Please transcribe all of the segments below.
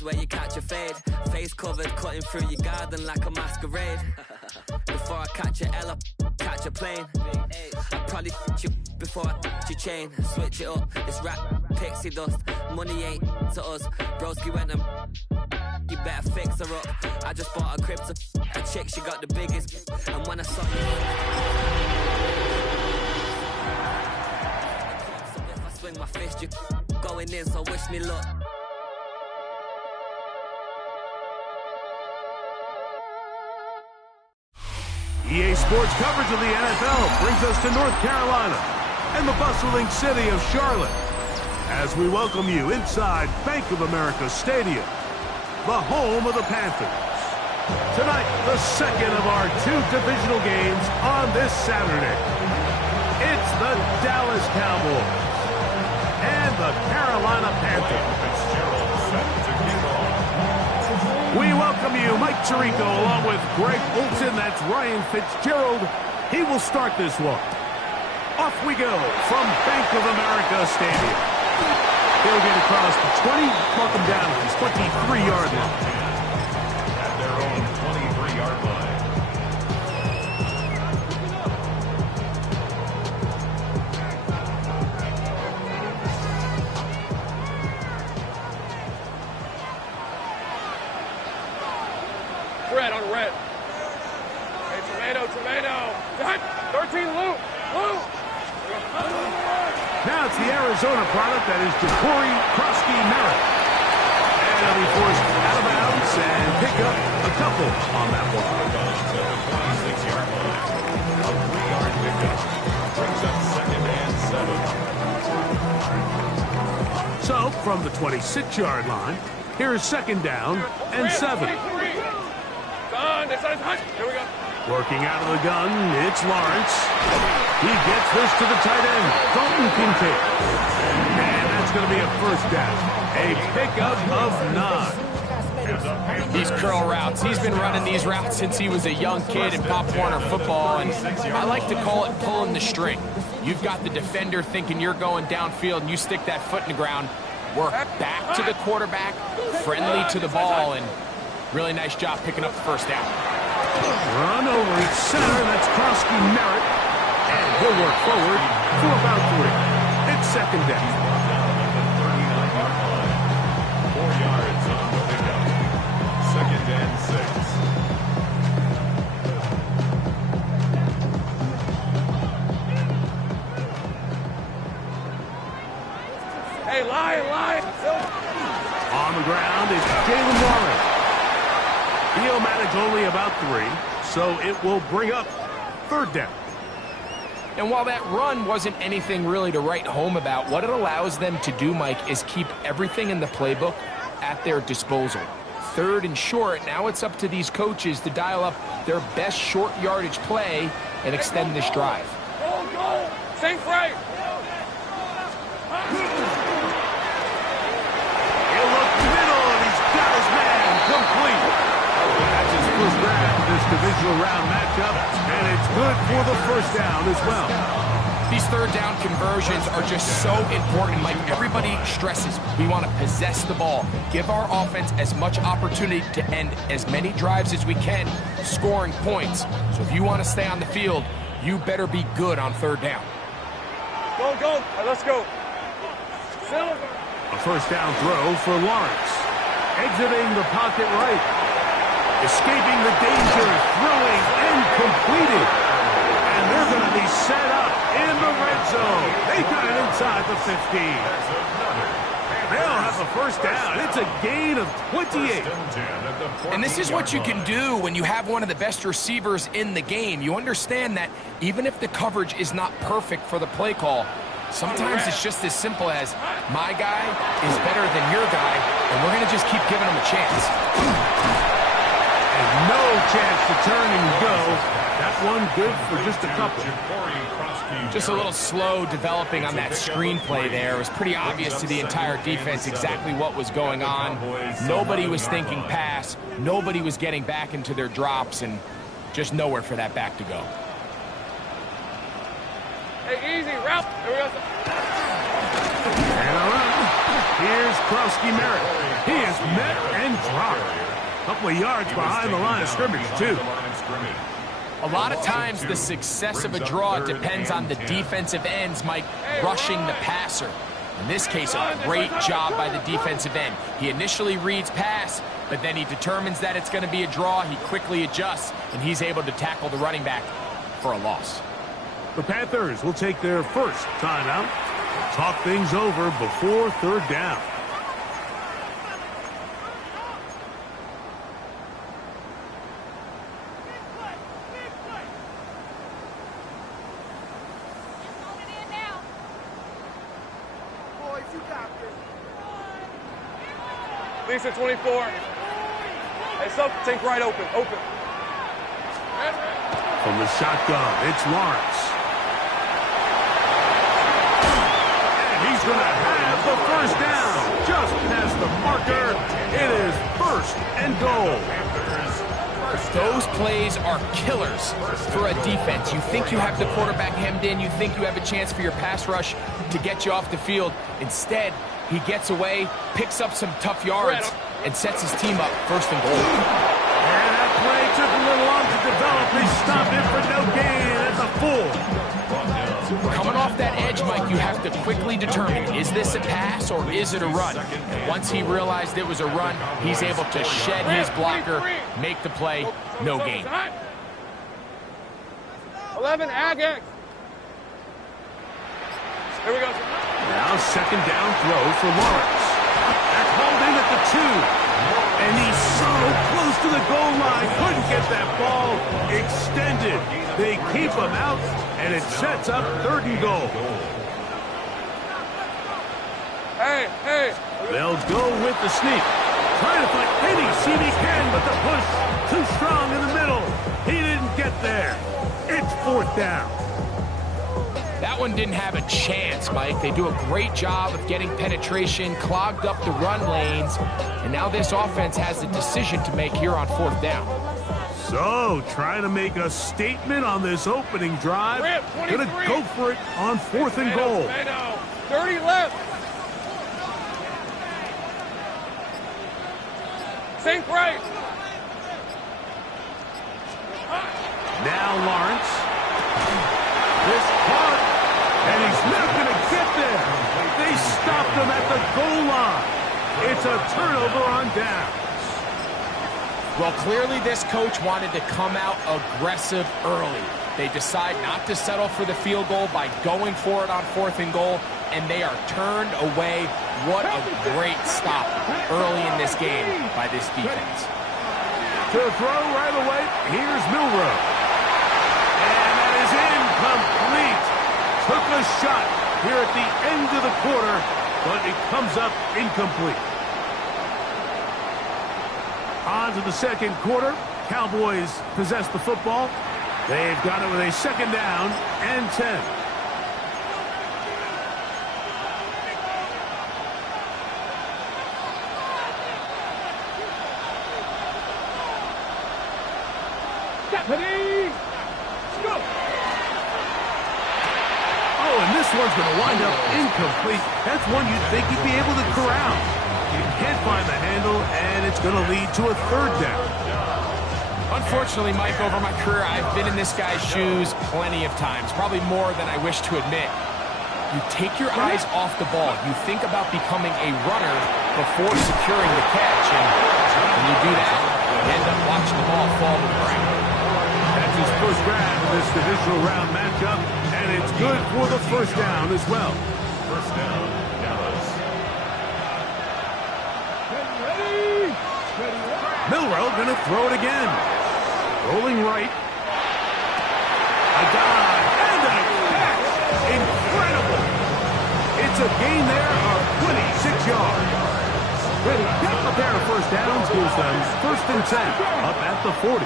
pictures where you catch a fade. Face covered, cutting through your garden like a masquerade. Before I catch a L, catch a plane. I'd probably f*** you before I f*** your chain. Switch it up, it's rap, pixie dust. Money ain't to us. Broski went and you better fix her up. I just bought a crib to a chick, she got the biggest. And when I saw you, so if I swing my fist, you going in, so wish me luck. EA Sports coverage of the NFL brings us to North Carolina and the bustling city of Charlotte as we welcome you inside Bank of America Stadium, the home of the Panthers. Tonight, the second of our two divisional games on this Saturday. It's the Dallas Cowboys and the Carolina Panthers. We welcome you, Mike Tirico, along with Greg Olson. That's Ryan Fitzgerald. He will start this one. Off we go from Bank of America Stadium. They'll get across the 20, mark them down at the 23-yard line. At their own 23-yard line. Red on red. Hey, tomato. 13, Lou. Now it's the Arizona product that is Ja'Cory Krosky-Merritt. And he'll be forced out of bounds and pick up a couple on that one. The 26-yard line. A 3-yard pickup. Brings up 2nd and 7. So, from the 26-yard line, here's 2nd down and 7. Here we go. Working out of the gun, it's Lawrence. He gets this to the tight end, Dalton Kincaid. And that's going to be a 1st down. A pickup of 9. These curl routes. He's been running these routes since he was a young kid in Pop Warner football, and I like to call it pulling the string. You've got the defender thinking you're going downfield, and you stick that foot in the ground, work back to the quarterback, friendly to the ball, and really nice job picking up the 1st down. Run over at center, that's Krosky-Merritt. And he'll work forward for about 3. It's 2nd down. 4 yards on the pickup. 2nd and 6. Hey, lie. On the ground is Jalen Warren. He'll manage only about 3, so it will bring up 3rd down. And while that run wasn't anything really to write home about, what it allows them to do, Mike, is keep everything in the playbook at their disposal. 3rd and short, now it's up to these coaches to dial up their best short yardage play and extend this drive. Go. Safe right. He'll look middle, and he's got his man complete. That's his first grab in this divisional round matchup, and it's good for the 1st down as well. These 3rd down conversions are just so important. Like everybody stresses, we want to possess the ball, give our offense as much opportunity to end as many drives as we can, scoring points. So if you want to stay on the field, you better be good on 3rd down. Go. All right, let's go. A 1st down throw for Lawrence. Exiting the pocket right. Escaping the danger, throwing, and completing. And they're going to be set up in the red zone. They got it inside the 15. They'll have the 1st down. It's a gain of 28. And this is what you can do when you have one of the best receivers in the game. You understand that even if the coverage is not perfect for the play call, sometimes it's just as simple as my guy is better than your guy, and we're going to just keep giving him a chance. And no chance to turn and go. That one good for just a couple. Just a little slow developing on that screenplay there. It was pretty obvious to the entire defense exactly what was going on. Nobody was thinking pass. Nobody was getting back into their drops, and just nowhere for that back to go. Hey, easy, route. Here we go. And a run. Here's Krowski Merritt. He is met and dropped. A couple of yards behind the line of scrimmage, too. A lot of times the success of a draw depends on the defensive ends, Mike, rushing the passer. In this case, a great job by the defensive end. He initially reads pass, but then he determines that it's going to be a draw. He quickly adjusts, and he's able to tackle the running back for a loss. The Panthers will take their first timeout and talk things over before third down. Lisa, 24. Hey, so take right open. From the shotgun, it's Lawrence. And he's going to have the first down. Just past the marker. It is first and goal. Those plays are killers for a defense. You think you have the quarterback hemmed in. You think you have a chance for your pass rush to get you off the field. Instead, he gets away, picks up some tough yards, and sets his team up first and goal. And that play took a little long to develop. They stopped it for no gain at the full. Coming off that edge, Mike, you have to quickly determine, is this a pass or is it a run? And once he realized it was a run, he's able to shed his blocker, make the play, no gain. 11, Ag. Here we go. Now second down throw for Lawrence. That's hauled in at the 2. And he's so close to the goal line. Couldn't get that ball extended. They keep him out, and it sets up third and goal. Hey. They'll go with the sneak. Trying to find any seam he can, but the push too strong in the middle. He didn't get there. It's fourth down. That one didn't have a chance, Mike. They do a great job of getting penetration, clogged up the run lanes, and now this offense has a decision to make here on fourth down. So, trying to make a statement on this opening drive. Gonna go for it on fourth and goal. 30 left. Sink right. Now Lawrence. This caught, and he's not going to get there. They stopped him at the goal line. It's a turnover on downs. Well, clearly this coach wanted to come out aggressive early. They decide not to settle for the field goal by going for it on fourth and goal, and they are turned away. What a great stop early in this game by this defense. To throw right away, here's Milroe. And that is incomplete. Took a shot here at the end of the quarter, but it comes up incomplete. On to the second quarter. Cowboys possess the football. They've got it with a second down and 10. Deputy! Go! Oh, and this one's going to wind up incomplete. That's one you'd think you'd be able to corral. You can't find the handle, and it's going to lead to a third down. Unfortunately, Mike, over my career, I've been in this guy's shoes plenty of times, probably more than I wish to admit. You take your eyes off the ball. You think about becoming a runner before securing the catch, and when you do that, you end up watching the ball fall to the ground. That's his first grab in this divisional round matchup, and it's good for the first down as well. First down, Dallas. Milroe going to throw it again. Rolling right. A dive and a catch. Incredible. It's a gain there of 26 yards. Got a pair of first downs, gives them first and 10 up at the 40.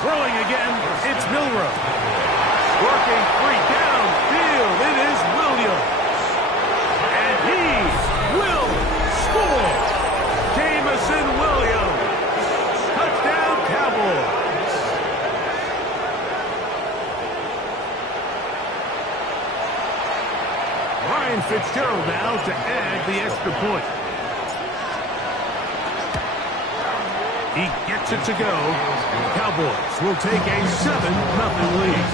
Throwing again, it's Milroe. Working free downfield, it is Williams. And he will score. Jamison Williams. Touchdown, Cowboys. Ryan Fitzgerald now to He gets it to go. Cowboys will take a 7-0 lead.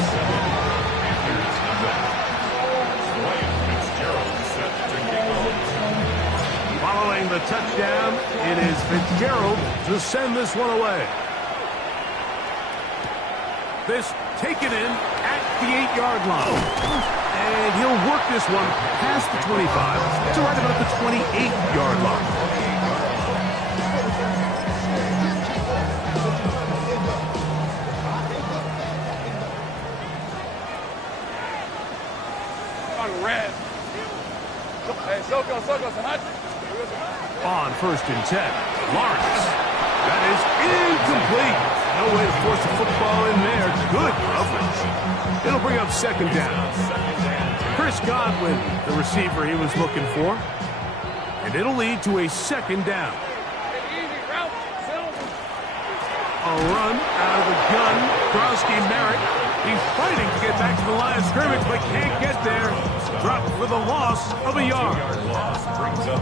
Following the touchdown, it is Fitzgerald to send this one away. This taken in at the 8-yard line. And he'll work this one past the 25 to right about the 28-yard line. On red. Hey, Soko, hot. On 1st and 10, Lawrence. That is incomplete. No way to force the football in there. Good coverage. It'll bring up 2nd down. Chris Godwin, the receiver he was looking for. And it'll lead to a 2nd down. A run out of the gun. Krowski Merritt. He's fighting to get back to the line of scrimmage, but can't get there. Dropped for the loss of a yard.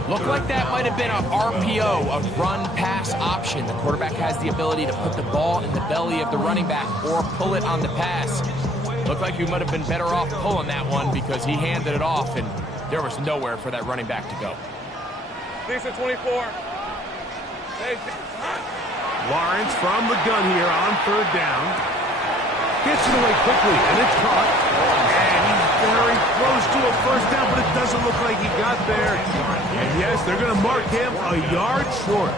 Looked like that might have been an RPO, a run-pass option. The quarterback has the ability to put the ball in the belly of the running back or pull it on the pass. Looked like he might have been better off pulling that one because he handed it off, and there was nowhere for that running back to go. Decent 24. Hey, Lawrence from the gun here on 3rd down. Gets it away quickly, and it's caught. And he's very close to a 1st down, but it doesn't look like he got there. And yes, they're going to mark him a yard short.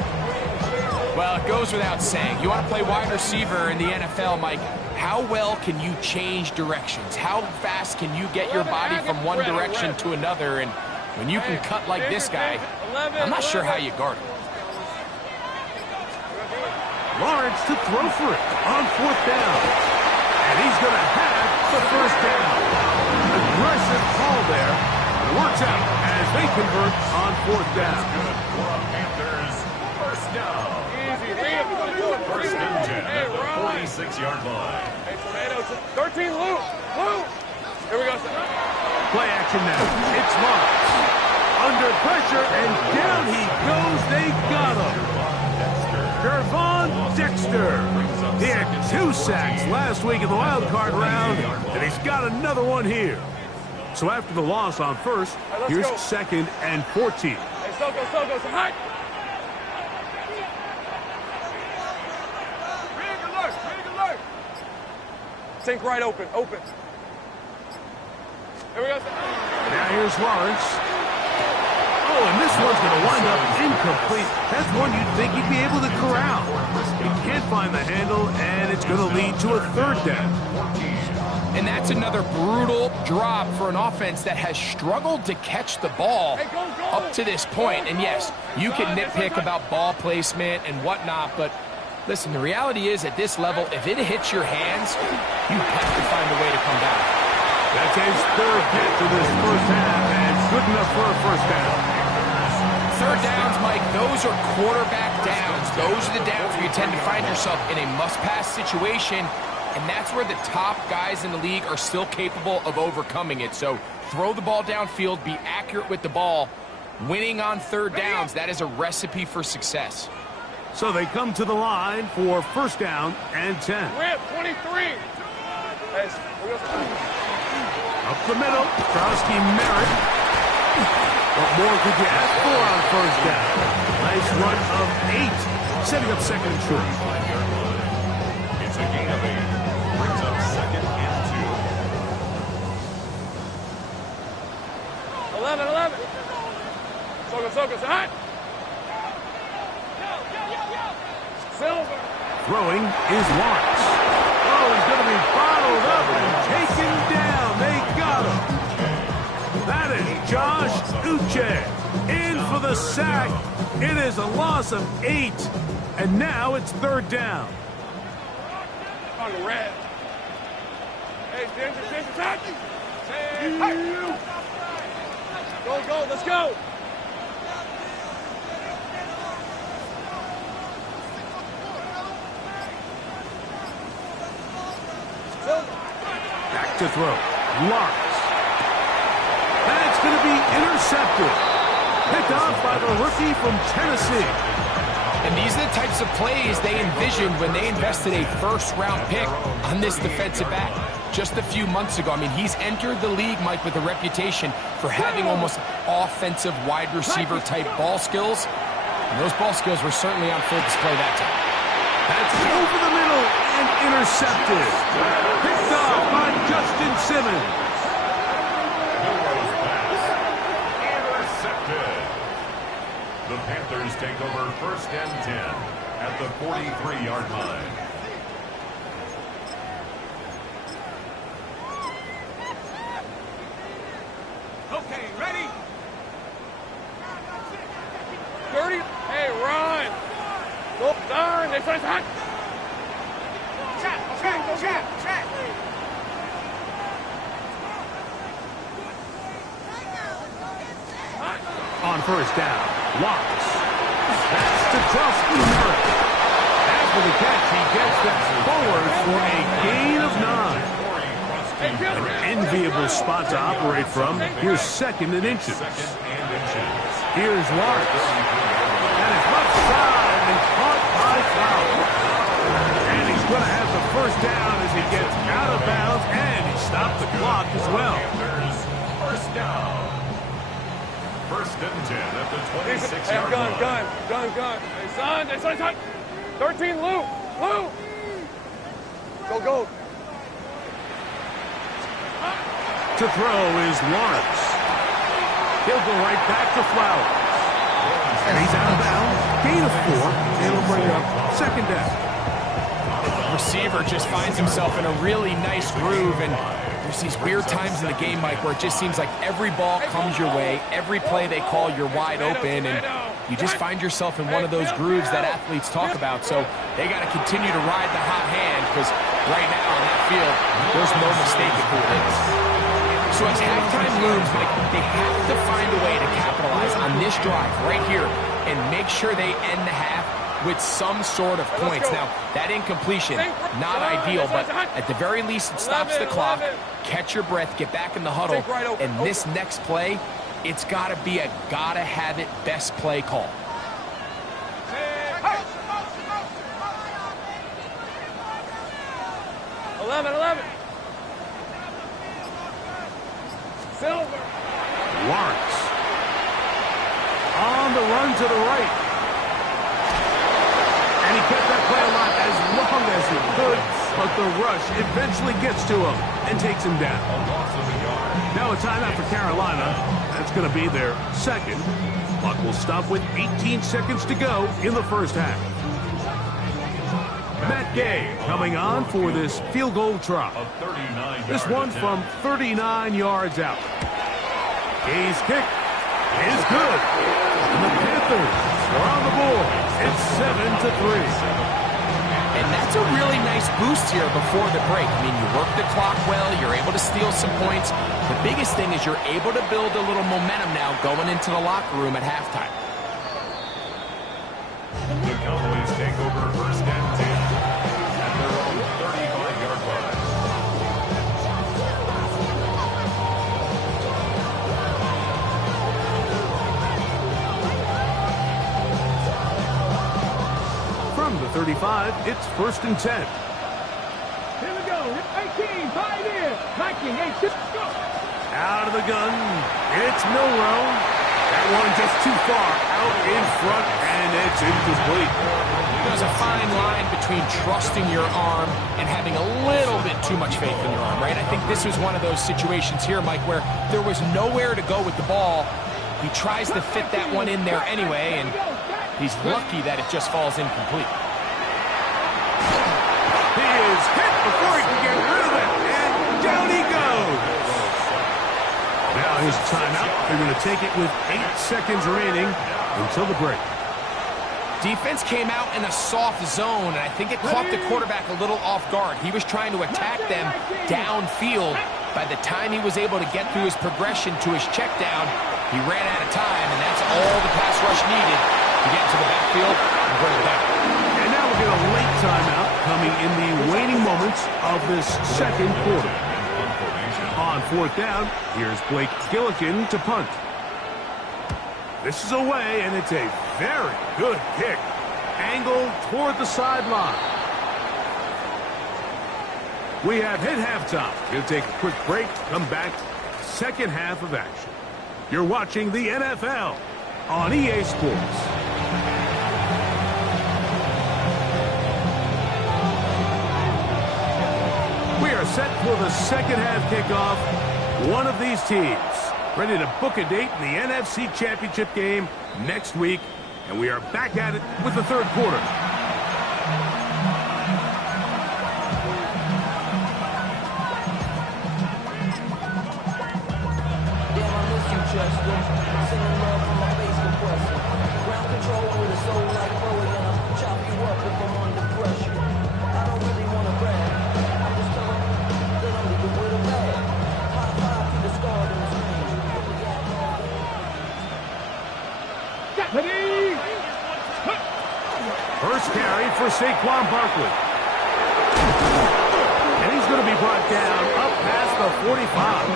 Well, it goes without saying. You want to play wide receiver in the NFL, Mike, how well can you change directions? How fast can you get your body from one direction to another? And when you can cut like this guy, I'm not sure how you guard him. Lawrence to throw for it on 4th down. And he's going to have the 1st down. Aggressive call there. Works out as they convert on 4th down. Panthers, 1st down. Easy. 1st and 10 at the 46-yard line. Hey, Tornado, 13, Lou. Here we go. Play action now. It's Lawrence. Under pressure, and down he goes. They got him. Gervon Dexter. He had 2 sacks last week in the wild card round, and he's got another one here. So after the loss on 1st, here's 2nd and 14. Hey, Soko, some hot. Big alert. Think right open. Here we go. Now here's Lawrence. Oh, and this one's going to wind up incomplete. That's one you'd think he'd be able to corral. He can't find the handle, and it's going to lead to a 3rd down. And that's another brutal drop for an offense that has struggled to catch the ball up to this point. And yes, you can nitpick about ball placement and whatnot, but listen, the reality is at this level, if it hits your hands, you have to find a way to come back. That's his 3rd catch of this 1st half, and good enough for a 1st down. 3rd downs, Mike, those are quarterback downs. Those are the downs where you tend to find yourself in a must-pass situation, and that's where the top guys in the league are still capable of overcoming it. So throw the ball downfield, be accurate with the ball. Winning on 3rd downs, that is a recipe for success. So they come to the line for 1st down and 10. Rip, 23. Hey, up the middle, Krowski Merritt. What more could you ask for on 1st down? Nice run of 8, setting up 2nd and short. It's a gain of 8. Brings up 2nd and 2. 11. Soko, hot. Silver. Throwing is Lawrence. Oh, he's going to be bottled up and taken down. They got him. That is Josh Uche in for the sack. It is a loss of 8, and now it's 3rd down. On the red. Hey, Ginger, touch. Go, let's go. Back to throw. Lawrence. That's going to be intercepted. Picked off by the rookie from Tennessee. And these are the types of plays they envisioned when they invested a first-round pick on this defensive back just a few months ago. I mean, he's entered the league, Mike, with a reputation for having almost offensive wide receiver type ball skills. And those ball skills were certainly on full display that time. That's over the middle and intercepted. Picked off by Justin Simmons. Milrose pass. Intercepted. The Panthers take over 1st and 10 at the 43-yard line. Okay, ready? Dirty. Hey, run. Go down. They try to hot. Track. On 1st down, Watts. That's to Trusty Merritt. After the catch, he gets that forward for a gain of 9. An enviable spot to operate from. Here's 2nd and inches. Here's Watts. And his left side and caught by Fowler. And he's going to have the 1st down as he gets out of bounds, and he stopped the clock as well. First down. 1st and 10 at the 26-yard line. Gun. Hey, son. 13, Lou. Go. To throw is Lawrence. He'll go right back to Flowers. And he's out of bounds. Gain of 4. It'll bring up 2nd down. Receiver just finds himself in a really nice groove, and there's these weird times in the game, Mike, where it just seems like every ball comes your way, every play they call, you're wide open, and you just find yourself in one of those grooves that athletes talk about. So they got to continue to ride the hot hand, because right now on that field, there's no mistaking who it is. So as halftime looms, Mike, they have to find a way to capitalize on this drive right here and make sure they end the half with some sort of points. Now, that incompletion, not ideal, but at the very least, it stops the clock. Catch your breath, get back in the huddle, and this next play, it's got to be a gotta-have-it best play call. Eleven. Silver. Lawrence. On the run to the right. And he kept that play alive as long as he could, but the rush eventually gets to him and takes him down. Now a timeout for Carolina. That's going to be their 2nd. Clock will stop with 18 seconds to go in the 1st half. Matt Gay coming on for this field goal try. This one from 39 yards out. Gay's kick is good. And the Panthers are on the board. It's 7-3. And that's a really nice boost here before the break. I mean, you work the clock well, you're able to steal some points. The biggest thing is you're able to build a little momentum now going into the locker room at halftime. The Cowboys take over 1st and 10 at their own 35-yard line. From the 35, it's 1st and 10. Here we go. 18, 5 in. 19, 8, 6, go. Out of the gun, it's Milroe. That one just too far out in front, and it's incomplete. There's a fine line between trusting your arm and having a little bit too much faith in your arm, right? I think this was one of those situations here, Mike, where there was nowhere to go with the ball. He tries to fit that one in there anyway, and he's lucky that it just falls incomplete. He is hit before he can get rid of it, and down he goes. Now his timeout. They're going to take it with 8 seconds remaining until the break. Defense came out in a soft zone, and I think it caught the quarterback a little off guard. He was trying to attack them downfield. By the time he was able to get through his progression to his check down, he ran out of time, and that's all the pass rush needed to get to the backfield and bring it down. And now we'll get a late timeout coming in the waning moments of this 2nd quarter. On 4th down, here's Blake Gillikin to punt. This is away, and it's a very good kick. Angle toward the sideline. We have hit halftime. We'll take a quick break, come back, second half of action. You're watching the NFL on EA Sports. We are set for the second half kickoff. One of these teams ready to book a date in the NFC Championship game next week, and we are back at it with the third quarter. First carry for Saquon Barkley. And he's going to be brought down up past the 45.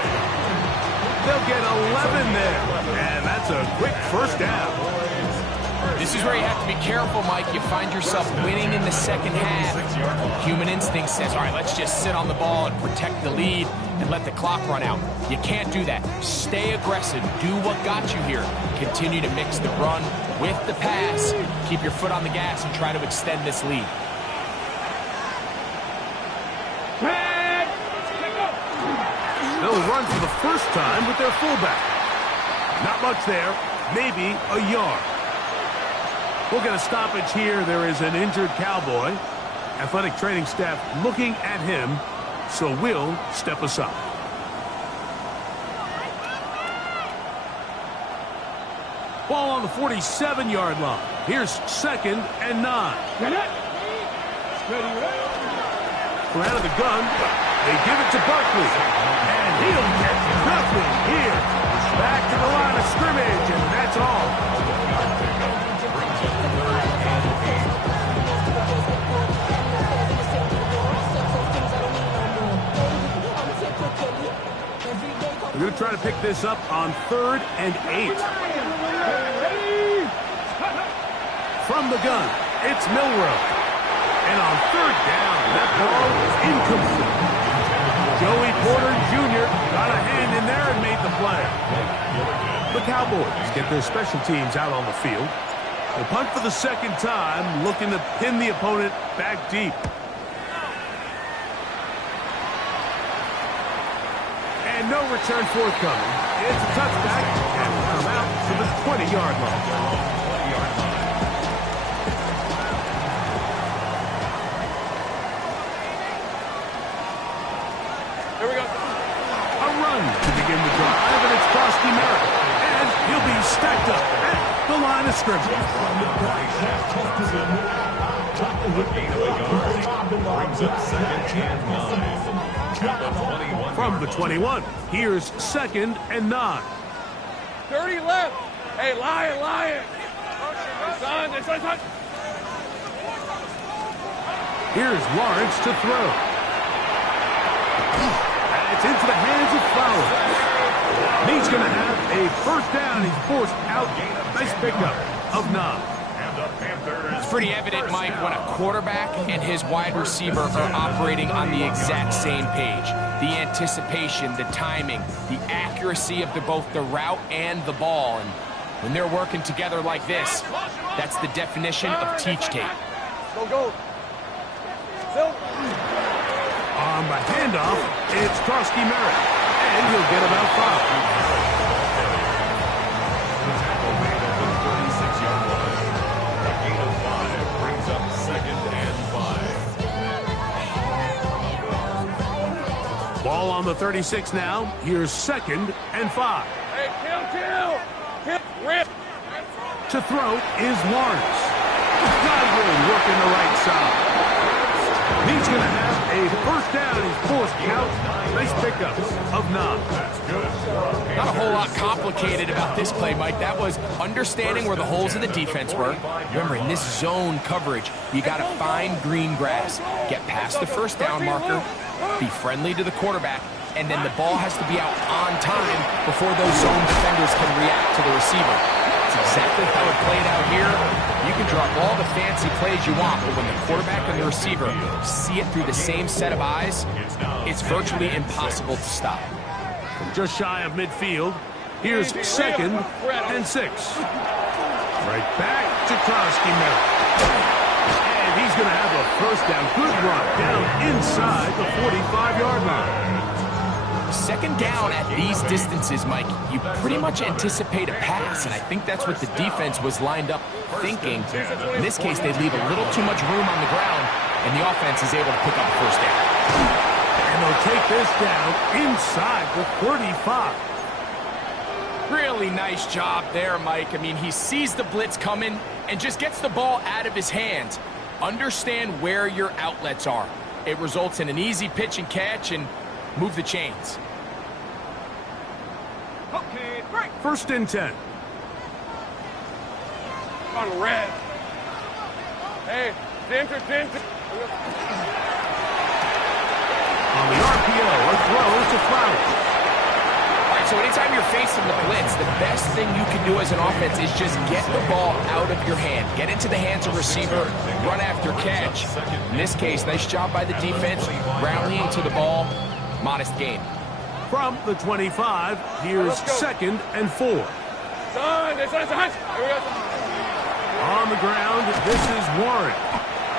They'll get 11 there. And that's a quick first down. This is where you have to be careful, Mike. You find yourself winning in the second half. Human instinct says, all right, let's just sit on the ball and protect the lead and let the clock run out. You can't do that. Stay aggressive. Do what got you here. Continue to mix the run with the pass. Keep your foot on the gas and try to extend this lead. They'll run for the first time with their fullback. Not much there. Maybe a yard. We'll get a stoppage here. There is an injured Cowboy. Athletic training staff looking at him, so we'll step aside. Ball on the 47-yard line. Here's 2nd and 9. From out of the gun, they give it to Barkley. And he'll get nothing here. Back to the line of scrimmage, and that's all. We're going to try to pick this up on 3rd and 8. From the gun, it's Milroe. And on 3rd down, that ball is incomplete. Joey Porter Jr. got a hand in there and made the play. The Cowboys get their special teams out on the field. They punt for the second time, looking to pin the opponent back deep. And no return forthcoming. It's a touchback, and we'll come out to the 20-yard line. Here we go. A run to begin the drive, and it's Frosty Merritt. And he'll be stacked up at the line of scrimmage. Brings up 2nd and 9. From the 21, here's 2nd and 9. 30 left. Hey, Lion. Son. Here's Lawrence to throw. And it's into the hands of Flowers. And he's going to have a first down. He's forced out. Nice pickup of 9. It's pretty evident, Mike, when a quarterback and his wide receiver are operating on the exact same page. The anticipation, the timing, the accuracy of both the route and the ball. And when they're working together like this, that's the definition of teach tape. Go. Still. On the handoff, it's Frosty Merritt. And he'll get about 5. Ball on the 36 now. Here's 2nd and 5. Hey, kill. Rip. To throw is Lawrence. Godwin working the right side. He's going to have a first down. He's forced out. Nice pickups of 9. Not a whole lot complicated about this play, Mike. That was understanding where the holes in the defense were. Remember, in this zone coverage, you got to find green grass. Get past the first down marker. Be friendly to the quarterback, and then the ball has to be out on time before those zone defenders can react to the receiver. That's exactly how it played out here. You can draw up all the fancy plays you want, but when the quarterback and the receiver see it through the same set of eyes, it's virtually impossible to stop. From just shy of midfield, here's 2nd and 6. Right back to Krosky Merritt. And he's going to have a first down. Good run down inside the 45-yard line. Second down at these distances, Mike, you pretty much anticipate a pass, and I think that's what the defense was lined up thinking. In this case, they leave a little too much room on the ground, and the offense is able to pick up a first down. And they'll take this down inside the 35. Really nice job there, Mike. I mean, he sees the blitz coming and just gets the ball out of his hands. Understand where your outlets are. It results in an easy pitch and catch and move the chains. Okay, break. 1st and 10. On red. Hey, center. On the RPO, a throw to Flowers. All right, so anytime you're facing the blitz, the best thing you can do as an offense is just get the ball out of your hand. Get into the hands of receiver, run after catch. In this case, nice job by the defense, rallying to the ball. Modest gain. From the 25, here's 2nd and 4. Son. Here we go. On the ground, this is Warren.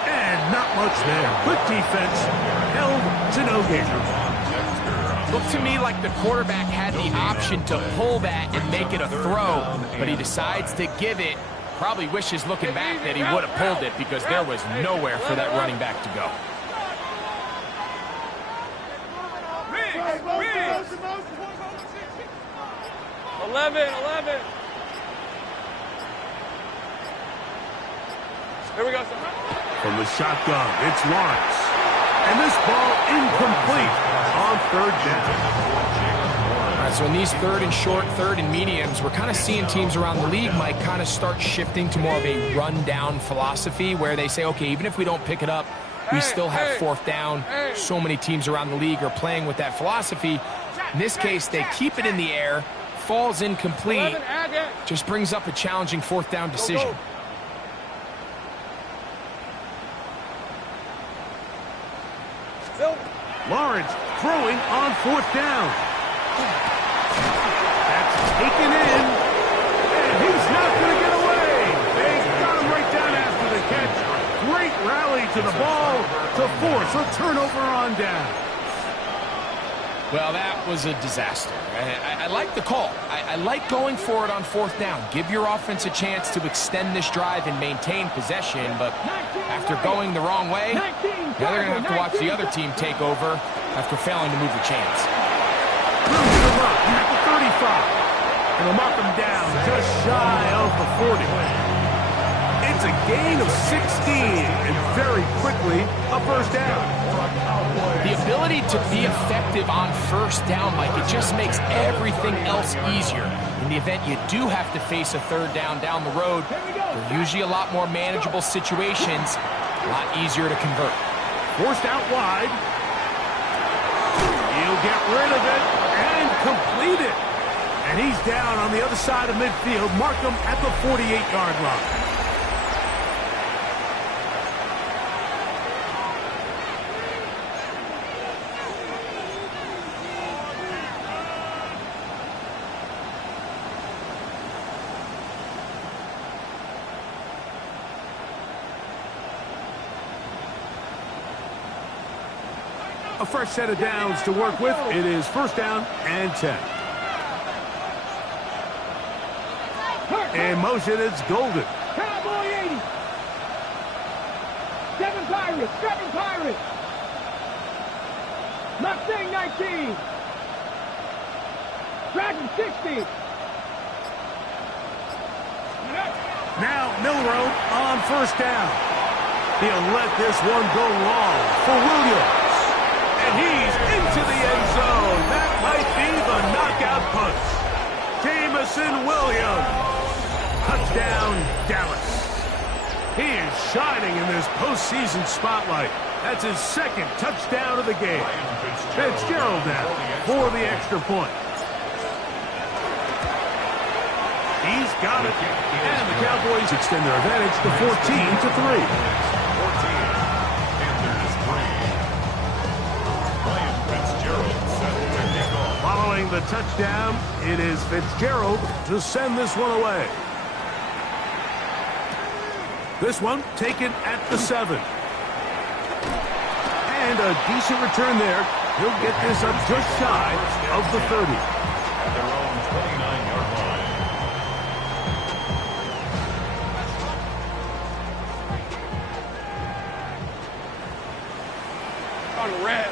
And not much there. Good defense. Held to no gain. Looked to me like the quarterback had the option to pull that and make it a throw, but he decides to give it. Probably wishes looking back that he would have pulled it because there was nowhere for that running back to go. 11. Here we go, son. From the shotgun, it's Lawrence. And this ball incomplete on 3rd down. All right, so in these 3rd and short, 3rd and mediums, we're kind of seeing teams around the league, Mike, kind of start shifting to more of a run-down philosophy where they say, okay, even if we don't pick it up, we still have 4th down. So many teams around the league are playing with that philosophy. In this case, they keep it in the air, falls incomplete, just brings up a challenging 4th down decision. Lawrence throwing on 4th down. That's taken in. And he's not going to get away. They got him right down after the catch. Great rally to the ball to force a turnover on down. Well, that was a disaster. I like the call. I like going for it on 4th down. Give your offense a chance to extend this drive and maintain possession, but after going the wrong way, now they're going to have to watch the other team take over after failing to move the chains. Through to the rock at the 35. And they'll mark him down just shy of the 40. It's a gain of 16, and very quickly, a first down. The ability to be effective on 1st down, Mike, it just makes everything else easier. In the event you do have to face a 3rd down the road, they're usually a lot more manageable situations, a lot easier to convert. Forced out wide. He'll get rid of it and complete it. And he's down on the other side of midfield. Mark him at the 48-yard line. A fresh set of downs to work with. It is 1st down and 10. In motion, it's Golden. Cowboy 80. 7 Pirates. Mustang 19. Dragon 60. Now Milrow on 1st down. He'll let this one go long for Williams. And he's into the end zone. That might be the knockout punch. Jamison Williams. Touchdown, Dallas. He is shining in this postseason spotlight. That's his 2nd touchdown of the game. Fitzgerald now for the extra point. He's got it. And the Cowboys extend their advantage to 14-3. 14. Panthers 3. Ryan Fitzgerald set to kick off. Following the touchdown, it is Fitzgerald to send this one away. This one taken at the 7. And a decent return there. He'll get this up just shy of the 30. At their own 29-yard line. On red.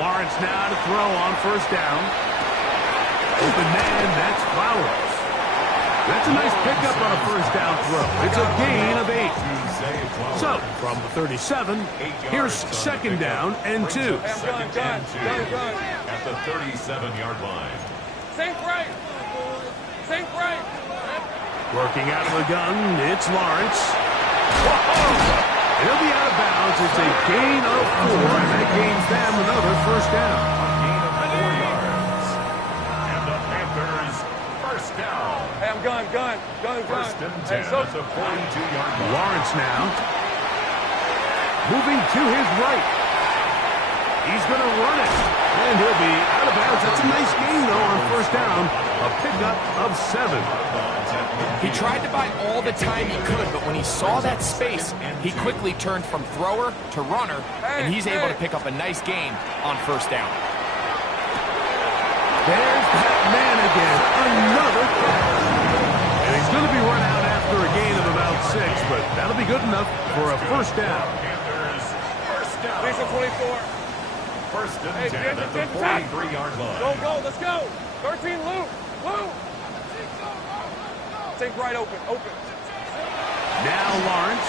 Lawrence now to throw on first down. Open man, that's Flowers. That's a nice pickup on a first down throw. It's a gain of 8. So, from the 37, here's second down and 2. Gun. At the 37-yard line. Sink right. Sink right. Working out of the gun, it's Lawrence. Whoa! He'll be out of bounds. It's a gain of 4, and that gains them another first down. A gain of 4 yards. And the Panthers first down. Hey, I'm gun. First and 10 Hey, so at the 42-yard line. Lawrence now. Moving to his right. He's going to run it. And he'll be out of bounds. That's a nice gain, though, on first down. A pickup of 7. He tried to buy all the time he could, but when he saw that space, he quickly turned from thrower to runner, and he's able to pick up a nice gain on first down. There's that man again. Another catch. And he's going to be run out after a gain of about 6, but that'll be good enough for a first down. Panthers first down. Lisa 24. First and Hey, 10 at the 43-yard line. Go, let's go. 13, Lou. Sink right open. Now Lawrence.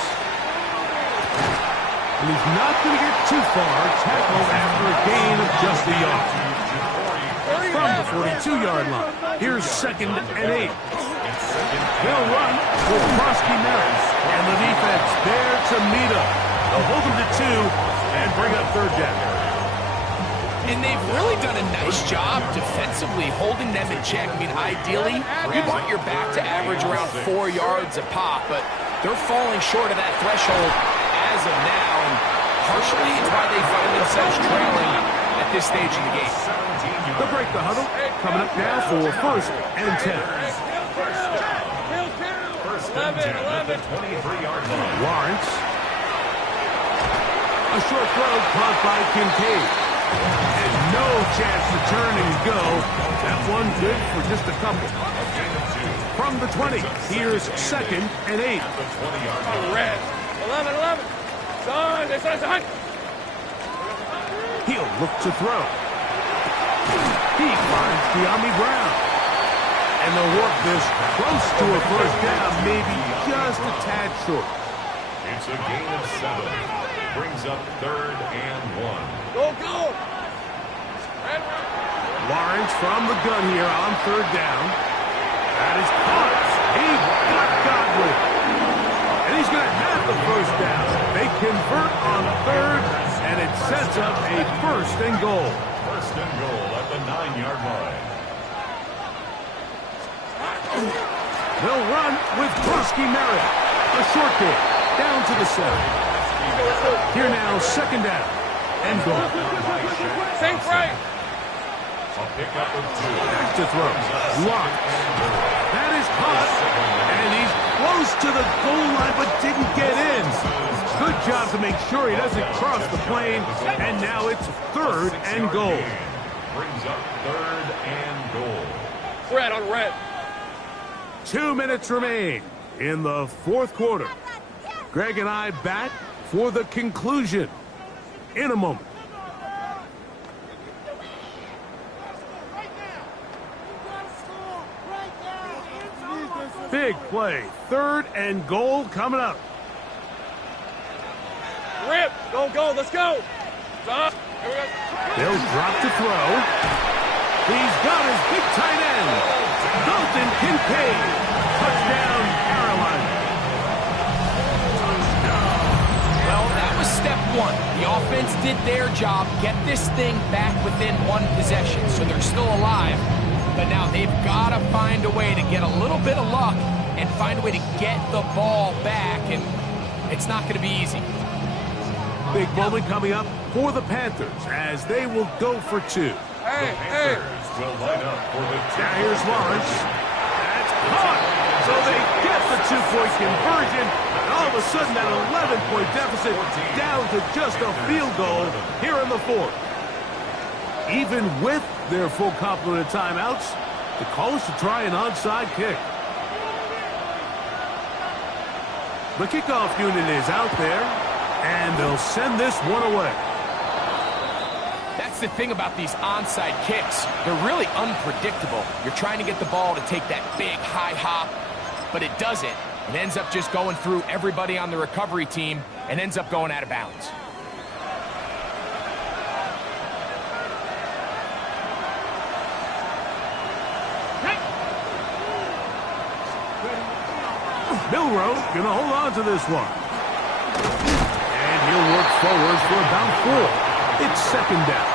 And he's not going to get too far. Tackled after a gain of just a yard. From the 42-yard line. Here's second and 8. They'll run with Prosky Merritt. And the defense there to meet him. They'll hold him to 2 and bring up third down. And they've really done a nice job defensively holding them in check. I mean, ideally, you want your back to average around 4 yards a pop, but they're falling short of that threshold as of now, and partially it's why they find themselves trailing at this stage in the game. They'll break the huddle. Coming up now for first and 10. First and 10 at the 23-yard line. Lawrence. A short throw caught by Kincaid. And no chance to turn and go. That one good for just a couple. From the 20, here's second and 8. At the 20-yard line. Red. 11. Son. He'll look to throw. He finds De'Ami Brown. And they'll work this close to a first down, maybe just a tad short. It's a gain of 7. Brings up third and 1. Go. Lawrence from the gun here on third down. That is caught. He got Godwin. And he's going to have the first down. They convert on third, and it sets up a first and goal. First and goal at the 9-yard line. They'll run with Prosky Merritt. A short kick down to the 7. Here now, second down and goal. Sink right. A pickup of 2. Back to throw. Locked. That is caught. And he's close to the goal line, but didn't get in. Good job to make sure he doesn't cross the plane. And now it's third and goal. Brings up third and goal. Red on red. 2 minutes remain in the fourth quarter. Greg and I back for the conclusion in a moment. Big play. Third and goal coming up. Rip. Go. Let's go. Stop. Here we go. They'll drop to throw. He's got his big tight end. Dalton Kincaid. Touchdown, Carolina. Well, that was step 1. The offense did their job, get this thing back within 1 possession, so they're still alive. but now they've got to find a way to get a little bit of luck and find a way to get the ball back, and it's not going to be easy. Big moment coming up for the Panthers as they will go for two. Panthers will line up for the Now here's Lawrence. That's caught. So they get the two-point conversion. And all of a sudden, that 11-point deficit down to just a field goal here in the fourth. Even with their full complement of timeouts, the call is to try an onside kick. The kickoff unit is out there, and they'll send this one away. That's the thing about these onside kicks. They're really unpredictable. You're trying to get the ball to take that big high hop, but it doesn't. It ends up just going through everybody on the recovery team and ends up going out of bounds. Milroe going to hold on to this one. And he'll work forwards for about 4. It's second down.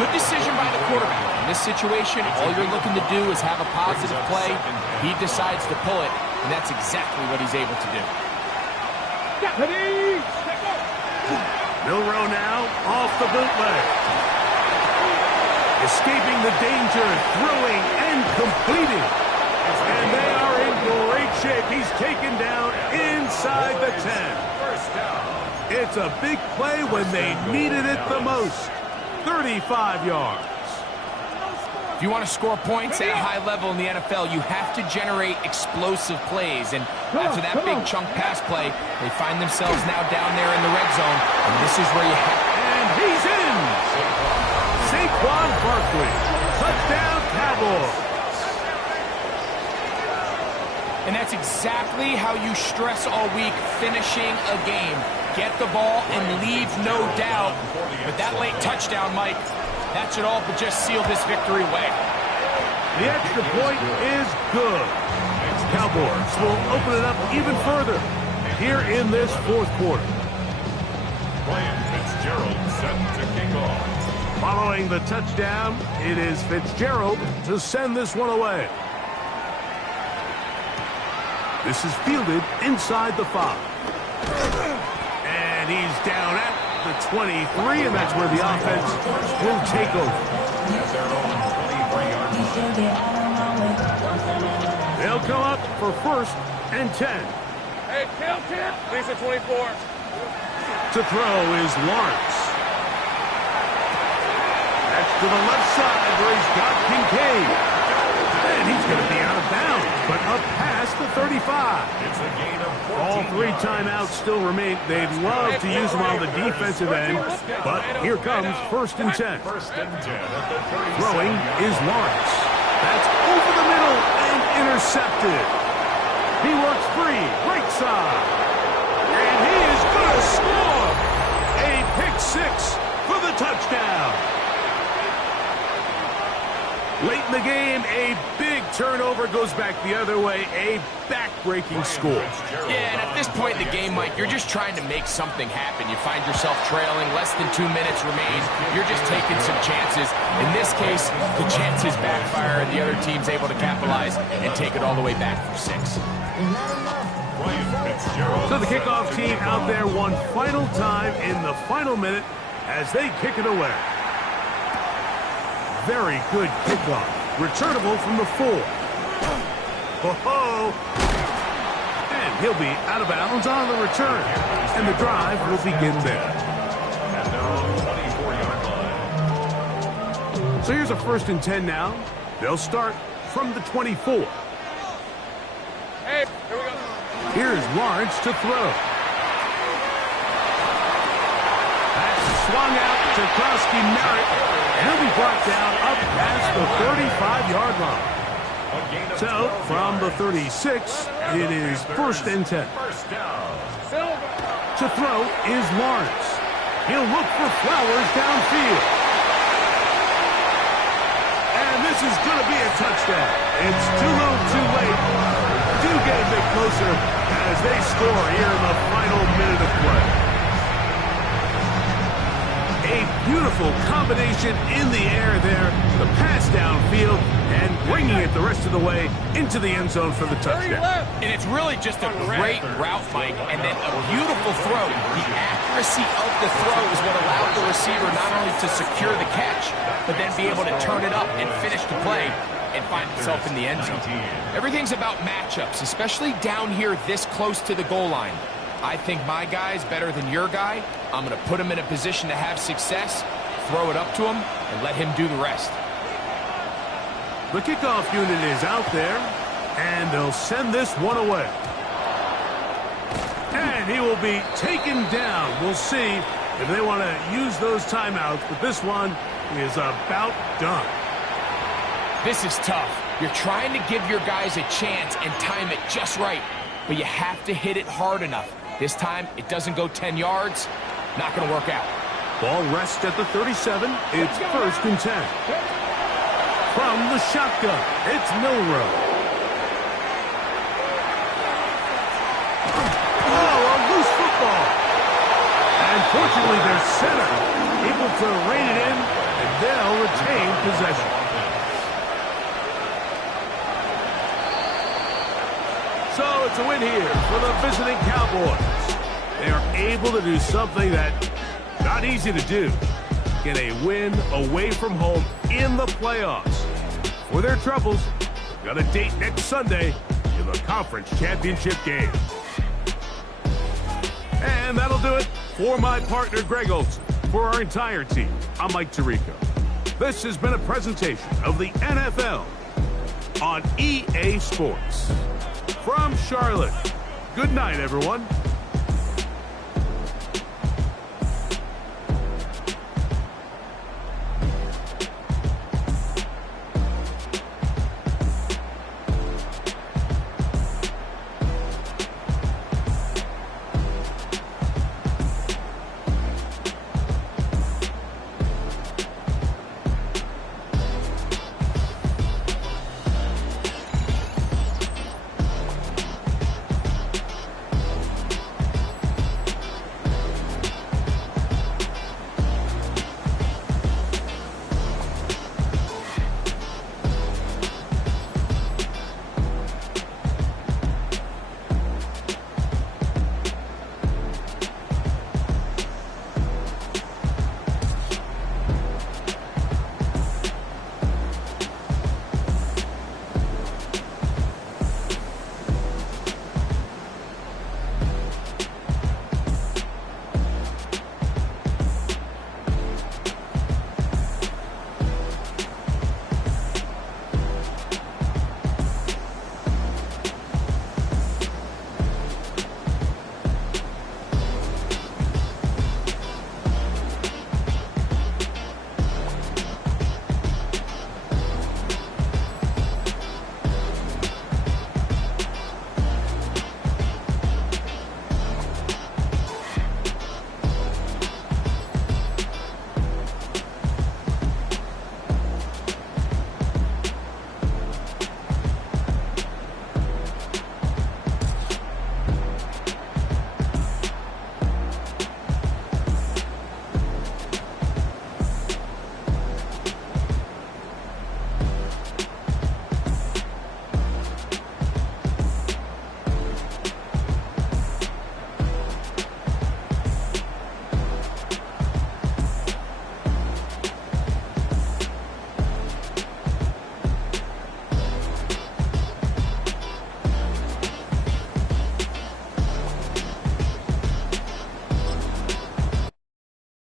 Good decision by the quarterback. In this situation, all you're looking to do is have a positive play. He decides to pull it, and that's exactly what he's able to do. Milroe now off the bootleg. Escaping the danger, throwing and completing. And they are in great shape. He's taken down inside the 10. It's a big play when they needed it the most. 35 yards. If you want to score points at a high level in the NFL, you have to generate explosive plays. And after that big chunk pass play, they find themselves now down there in the red zone. And this is where you have... And he's in! Saquon Barkley. Touchdown, Cowboys. And that's exactly how you stress all week, finishing a game. Get the ball and leave no doubt. But that late touchdown, Mike, that should all but just seal this victory away. The extra point is good. Cowboys will open it up even further here in this fourth quarter. Ryan Fitzgerald set to kick off. Following the touchdown, it is Fitzgerald to send this one away. This is fielded inside the 5. And he's down at the 23, and that's where the offense will take over. At their own 23-yard line. They'll come up for 1st and 10. Hey, kill, Please at 24. To throw is Lawrence. That's to the left side where he's got Kincaid. And he's going to be out of bounds, but up past the 35. It's a gain of 14 All 3 yards. timeouts still remain. They'd love to use them on the defensive end, but here comes 1st and 10. First and 10 at the 37. Throwing is Lawrence. That's over the middle and intercepted. He works free, right side. And he is going to score. A pick 6 for the touchdown. Late in the game, a big turnover goes back the other way. A back-breaking score. Yeah, and at this point in the game, Mike, you're just trying to make something happen. You find yourself trailing, less than 2 minutes remain. You're just taking some chances. In this case, the chances backfire, and the other team's able to capitalize and take it all the way back for 6. So the kickoff team out there one final time in the final minute as they kick it away. Very good kickoff. Returnable from the 4. Ho-ho! And he'll be out of bounds on the return. And the drive will begin there. At their own 24-yard line. So here's a 1st and 10 now. They'll start from the 24. Hey, here we go. Here's Lawrence to throw. That's swung out to Krosky Merritt. He'll be brought down up past the 35-yard line. So, from the 36, it is 1st and 10. First down. To throw is Lawrence. He'll look for Flowers downfield. And this is going to be a touchdown. It's too little too late. Do get a bit closer as they score here in the final minute of play. A Beautiful combination in the air there. The pass downfield and bringing it the rest of the way into the end zone for the touchdown. And it's really just a great route, Mike, and then a beautiful throw. The accuracy of the throw is what allowed the receiver not only to secure the catch, but then be able to turn it up and finish the play and find himself in the end zone. Everything's about matchups, especially down here this close to the goal line. I think my guy's better than your guy. I'm going to put him in a position to have success, throw it up to him, and let him do the rest. The kickoff unit is out there, and they'll send this one away. And he will be taken down. We'll see if they want to use those timeouts, but this one is about done. This is tough. You're trying to give your guys a chance and time it just right, but you have to hit it hard enough. This time, it doesn't go 10 yards. Not going to work out. Ball rests at the 37. It's 1st and 10. From the shotgun, it's Milrow. Oh, a loose football. And fortunately, their center able to rein it in, and they'll retain possession. So it's a win here for the visiting Cowboys. They are able to do something that's not easy to do. Get a win away from home in the playoffs. For their troubles, got a date next Sunday in the conference championship game. And that'll do it for my partner, Greg Olson. For our entire team, I'm Mike Tirico. This has been a presentation of the NFL on EA Sports. From Charlotte, good night, everyone.